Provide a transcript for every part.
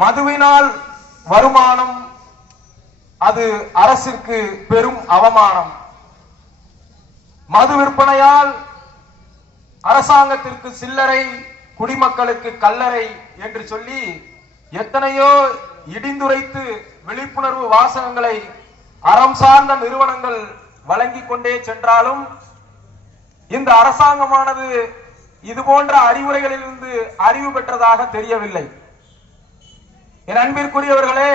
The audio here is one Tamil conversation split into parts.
மதுவினால் வருமானம் அது அரசிற்கு பெரும் அவமானம். மது விற்பனையால் அரசாங்கத்திற்கு சில்லறை, குடிமக்களுக்கு கல்லறை என்று சொல்லி எத்தனையோ இடிந்துரைத்து விழிப்புணர்வு வாசகங்களை அறம் சார்ந்த நிறுவனங்கள் வழங்கிக் கொண்டே சென்றாலும் இந்த அரசாங்கமானது இது போன்ற அறிவுரைகளிலிருந்து அறிவு பெற்றதாக தெரியவில்லை. என் அன்பிற்குரியவர்களே,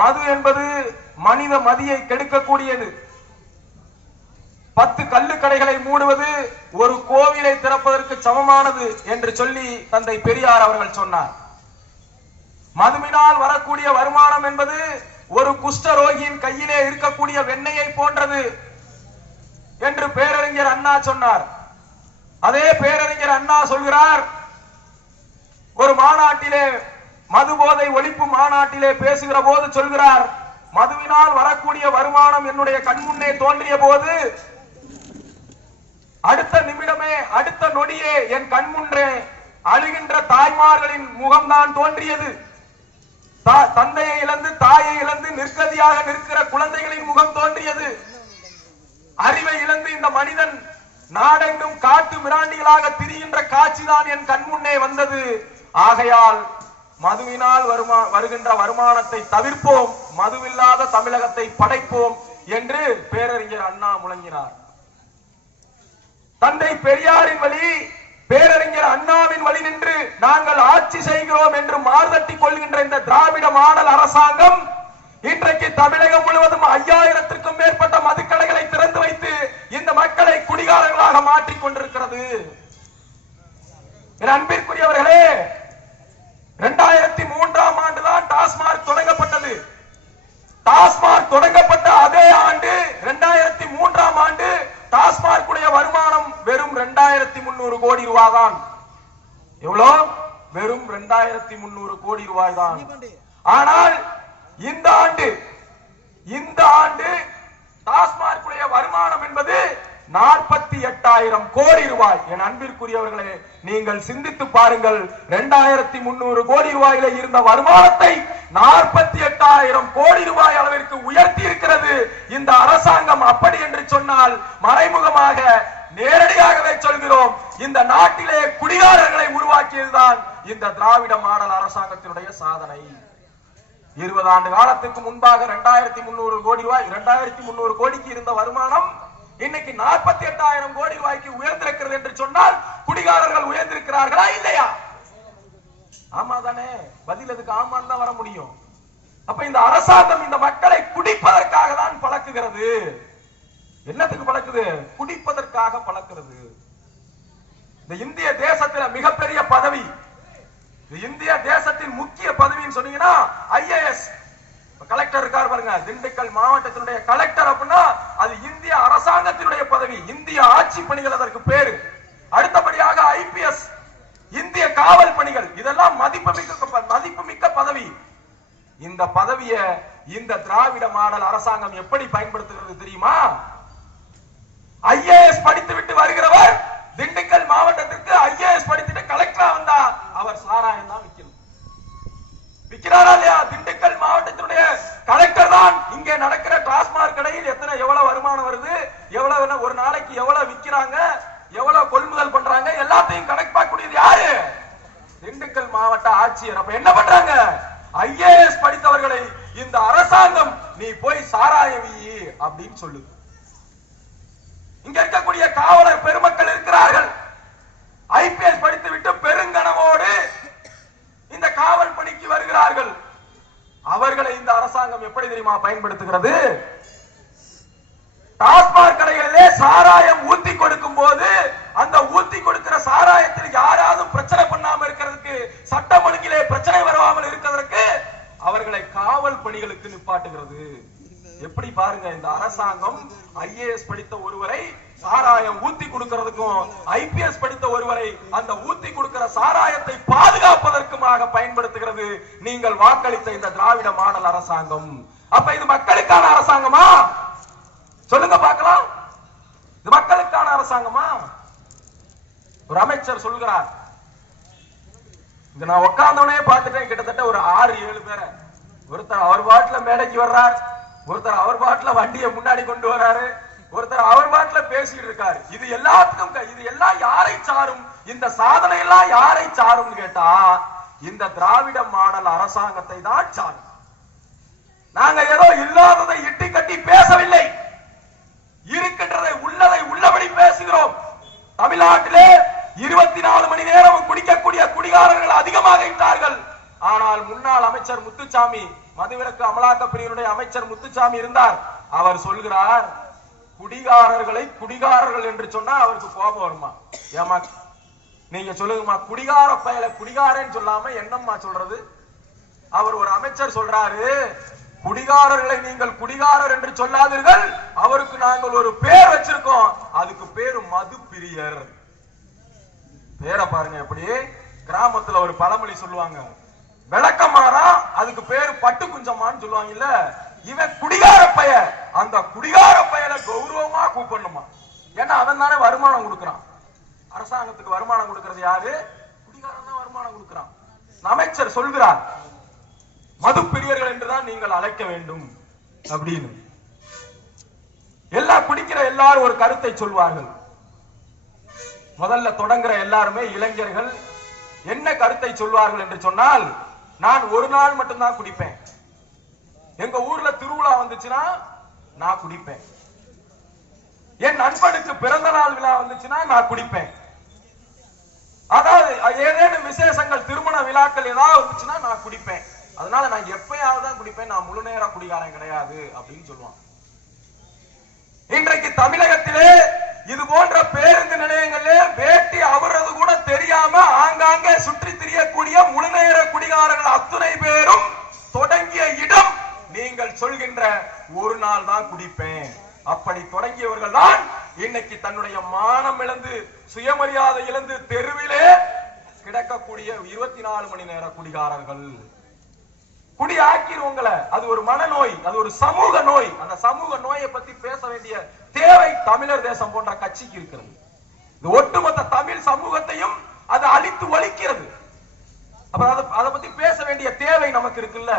மது என்பது மனித மதியை கெடுக்கக்கூடியது. 10 கள்ளுக்கடைகளை மூடுவது ஒரு கோவிலை திறப்பதற்கு சமமானது என்று சொல்லி தந்தை பெரியார் அவர்கள் சொன்னார். மதுவினால் வரக்கூடிய வருமானம் என்பது ஒரு குஷ்டரோகியின் கையிலே இருக்கக்கூடிய வெண்ணெயை போன்றது என்று பேரறிஞர் அண்ணா சொன்னார். அதே பேரறிஞர் அண்ணா சொல்கிறார், ஒரு மாநாட்டிலே, மது போதை ஒழிப்பு மாநாட்டிலே பேசுகிற போது சொல்கிறார், மதுவினால் வரக்கூடிய வருமானம் என்னுடைய கண்முன்னே தோன்றிய போது அடுத்த நிமிடமே, அடுத்த நொடியே என் கண்முன்றே அழுகின்ற தாய்மார்களின் முகம்தான் தோன்றியது. தந்தையை இழந்து, தாயை இழந்து நிர்கதியாக நிற்கிற குழந்தைகளின் முகம் தோன்றியது. அறிவை இழந்து இந்த மனிதன் நாடெங்கும் காட்டு மிராண்டிகளாக திரிகின்ற காட்சிதான் என் கண்முன்னே வந்தது. ஆகையால் மதுவினால் வருகின்ற வருமானத்தை தவிர்ப்போம், மதுவில்லாத தமிழகத்தை படைப்போம் என்று பேரறிஞர் அண்ணா முழங்கினார். தந்தை பெரியாரின் வழி, பேரறிஞர் அண்ணாவின் வழி நின்று நாங்கள் ஆட்சி செய்கிறோம் என்று மார்தட்டி கொள்கின்ற இந்த திராவிட மாடல் அரசாங்கம் இன்றைக்கு தமிழகம் முழுவதும் 5000த்திற்கும் மேற்பட்ட மதுக்கடைகளை திறந்து வைத்து இந்த மக்களை குடிகாரர்களாக மாற்றிக் கொண்டிருக்கிறது. என் அன்பிற்குரியவர்களே, 2003ஆம் ஆண்டுதான் டாஸ்மாக் தொடங்கப்பட்டது. டாஸ்மாக் தொடங்கப்பட்ட அதே ஆண்டு 2003ஆம் ஆண்டு டாஸ்மாக் உடைய வருமானம் வெறும் 2300 கோடி ரூபாய் தான். எவ்வளவு? வெறும் 2300 கோடி ரூபாய் தான். ஆனால் இந்த ஆண்டு டாஸ்மாக் உடைய வருமானம் என்பது 48,000 கோடி ரூபாய். என் அன்பிற்குரியவர்களே, நீங்கள் சிந்தித்து பாருங்கள். 2300 கோடி ரூபாயில இருந்த வருமானத்தை 48,000 கோடி ரூபாய் அளவிற்கு உயர்த்தி இருக்கிறது இந்த அரசாங்கம். அப்படி என்று சொன்னால் மறைமுகமாக, நேரடியாகவே சொல்கிறோம், இந்த நாட்டிலே குடிகாரர்களை உருவாக்கியதுதான் இந்த திராவிட மாடல் அரசாங்கத்தினுடைய சாதனை. 20 ஆண்டு காலத்துக்கு முன்பாக 2300 கோடி ரூபாய், 2300 கோடிக்கு இருந்த வருமானம் இன்னைக்கு 48,000 கோடி ரூபாய்க்கு உயர்ந்திருக்கிறது என்று சொன்னால் குடிகாரர்கள் உயர்ந்திருக்கிறார்களா இல்லையா? ஆமா தானே? பதில் அதுக்கு ஆமான்னு தான் வர முடியும். அப்ப இந்த அரசாங்கம் இந்த மக்களை குடிப்பதற்காக தான் பழக்குகிறது. என்னத்துக்கு பழக்குது? குடிப்பதற்காக பழக்கிறது. இந்த இந்திய தேசத்துல மிகப்பெரிய பதவி, இந்திய தேசத்தின் முக்கிய பதவின்னு சொன்னீங்கன்னா ஐஏஎஸ் கலெக்டர் இருக்கார் பாருங்க, திண்டுக்கல் மாவட்டத்தினுடைய கலெக்டர் அப்படின்னா அது இந்திய அரசாங்கத்தினுடைய பதவி, இந்திய ஆட்சி பணிகள் அதற்கு பேரு. அடுத்தபடியாக ஐபிஎஸ், இந்திய காவல் பணிகள், இதெல்லாம் மதிப்புமிக்க பதவி. இந்த பதவியை இந்த திராவிட மாடல் அரசாங்கம் எப்படி பயன்படுத்துகிறது தெரியுமா? ஐஏஎஸ் படித்து விட்டு வருகிறவர் திண்டுக்கல் மாவட்டத்திற்கு ஐஏஎஸ் படித்துட்டு கலெக்டரா வந்தா அவர் சாராயம் தான் விற்கிறாரா இல்லையா? திண்டுக்கல் மாவட்டத்தினுடைய கலெக்டர் தான் இங்கே நடக்கிற டாஸ்மாக் கடையில் எவ்வளவு வருமானம் வருது, எவ்வளவு ஒரு நாளைக்கு எவ்வளவு விற்கிறாங்க, எவ்வளவு கொள்முதல் பண்றாங்க, எல்லாத்தையும் கணக்கு பார்க்கக்கூடியது யாரு? திண்டுக்கல் மாவட்ட ஆட்சியர். அப்ப என்ன பண்றாங்க? ஐஏஎஸ் படித்தவர்களை இந்த அரசாங்கம் நீ போய் சாராயம் வீ அப்படின்னு சொல்லுது. இங்க இருக்கக்கூடிய காவலர் பெருமக்கள் இருக்கிறார்கள், ஐபிஎஸ் படித்து விட்டு பெருங்கனவோடு இந்த காவல் பணிக்கு வருகிறார்கள். அவர்களை இந்த அரசாங்கம் எப்படி தெரியுமா பயன்படுத்துகிறது? டாஸ்மாக் கடைகளிலே சாராயம் ஊத்தி கொடுக்கும் போது அந்த ஊத்தி கொடுக்கிற சாராயத்தில் யாராவது பிரச்சனை பண்ணாம இருக்கிறதுக்கு, சட்டம் ஒழுங்கிலே பிரச்சனை வராமல் இருக்கிறதுக்கு அவர்களை காவல் பணிகளுக்கு நிப்பாட்டுகிறது. எப்படி பாருங்க, இந்த அரசாங்கம் ஐஏஎஸ் படித்த ஒருவரை சாராயம் ஊத்தி கொடுக்கிறதுக்கும், ஐபிஎஸ் படித்த ஒருவரை அந்த ஊத்தி கொடுக்கிற சாராயத்தை பாதுகாப்பதற்குமாக பயன்படுத்துகிறது நீங்கள் வாக்களித்த இந்த திராவிட மாடல் அரசாங்கம். அப்ப இது மக்களுக்கான அரசாங்கமா? சொல்லுங்க பார்க்கலாம். இது மக்களுக்கான அரசாங்கமா? ஒரு அமைச்சர் சொல்கிறார், இங்க நான் உட்கார்ந்தவனே பார்த்துட்டேன் கிட்டத்தட்ட ஒரு 6-7 பேரை. ஒருத்தர் அவர் பாட்டுல மேடைக்கு வர்றார், ஒருத்தர் அவர் பாட்டுல வண்டியை முன்னாடி கொண்டு வர்றாரு, ஒருத்தர் அவர் பாட்டுல பேசிட்டு இருக்காரு. இது எல்லாத்துக்கும் இது எல்லாம் யாரை சாரும்? இந்த சாதனை எல்லாம் யாரை சாரும் கேட்டா இந்த திராவிட மாடல் அரசாங்கத்தை தான் சாரும். நாங்க ஏதோ இல்லாததை இட்டி கட்டி பேசவில்லை, இருக்கின்றதை உள்ளதை உள்ளபடி பேசுகிறோம். தமிழ்நாட்டிலே 24 மணி நேரம் குடிக்கக்கூடிய குடிகாரர்கள் அதிகமாக இருக்கிறார்கள். ஆனால் முன்னாள் அமைச்சர் முத்துசாமி, மதுவிலக்கு அமலாக்க பிரிவினுடைய அமைச்சர் முத்துசாமி இருந்தார். அவர் சொல்கிறார், குடிகாரர்களை குடிகாரர்கள் என்று சொன்னா அவருக்கு கோபம் வருமா? ஏமா நீங்க சொல்லுங்கம்மா, குடிகார பயல குடிகாரன்னு சொல்லாம என்னம்மா சொல்றது? அவர் ஒரு அமைச்சர் சொல்றாரு, குடிகாரர்களை நீங்கள் குடிகாரர் என்று சொல்லாதீர்கள், அவருக்கு நாங்கள் ஒரு பேர் வச்சிருக்கோம், அதுக்கு பேரு மது பிரியர். பேரை பாருங்க. எப்படி கிராமத்துல ஒரு பழமொழி சொல்லுவாங்க, விளக்கமாறா அதுக்கு பேரு பட்டு குஞ்சமான்னு சொல்லுவாங்க. இல்ல, இவன் குடிகார பைய, அந்த குடிகார பையனை கௌரவமா கூப்பிடணுமா? ஏன்னா அவன் தானே வருமானம் கொடுக்கறான். அரசாங்கத்துக்கு வருமானம் கொடுக்கறது யாரு? குடிகாரன் தான் வருமானம் கொடுக்கறான். அமைச்சர் சொல்கிறார், மது பிரியர்கள் என்றுதான் நீங்கள் அழைக்க வேண்டும் அப்படின்னு. எல்லா குடிக்கிற எல்லாரும் ஒரு கருத்தை சொல்வார்கள். முதல்ல தொடங்குற எல்லாருமே இளைஞர்கள் என்ன கருத்தை சொல்வார்கள் என்று சொன்னால், நான் ஒரு நாள் மட்டும்தான் குடிப்பேன், எங்க ஊர்ல திருவிழா வந்துச்சுன்னா நான் குடிப்பேன், என் நண்பனுக்கு பிறந்த நாள் விழா வந்துச்சுன்னா நான் குடிப்பேன், அதாவது ஏதேனும் விசேஷங்கள் திருமண விழாக்கள் ஏதாவது வந்துச்சுன்னா நான் குடிப்பேன், அதனால நான் எப்பயாவது தான் குடிப்பேன், நான் முழு நேர குடிகாரன் கிடையாது அப்படின்னு சொல்லுவான். இன்றைக்கு தமிழகத்திலே இது போன்ற பேருந்து நிலையங்களிலே வேட்டி அவரது கூட தெரியாம ஆங்காங்கே சுற்றி திரியக்கூடிய முழு நேர குடிகாரர்கள் அத்துணை பேரும் தொடங்கிய இடம் நீங்கள் சொல்கின்ற ஒரு நாள் தான் குடிப்பேன். அப்படி தொடங்கியவர்கள் தான் இன்னைக்கு தன்னுடைய மானம் இழந்து சுயமரியாதை இழந்து தெருவிலே கிடக்கக்கூடிய 24 மணி நேர குடிகாரர்கள். குடி ஆக்கிருவங்களை, அது ஒரு மனநோய், அது ஒரு சமூக நோய். அந்த சமூக நோயை பத்தி பேச வேண்டிய தேவை தமிழர் தேசம் போன்ற கட்சிக்கு இருக்கிறது. இந்த ஒட்டுமொத்த தமிழ் சமூகத்தையும் அது அழித்து ஒழிக்கிறது. அப்ப அதை பத்தி பேச வேண்டிய தேவை நமக்கு இருக்குல்ல.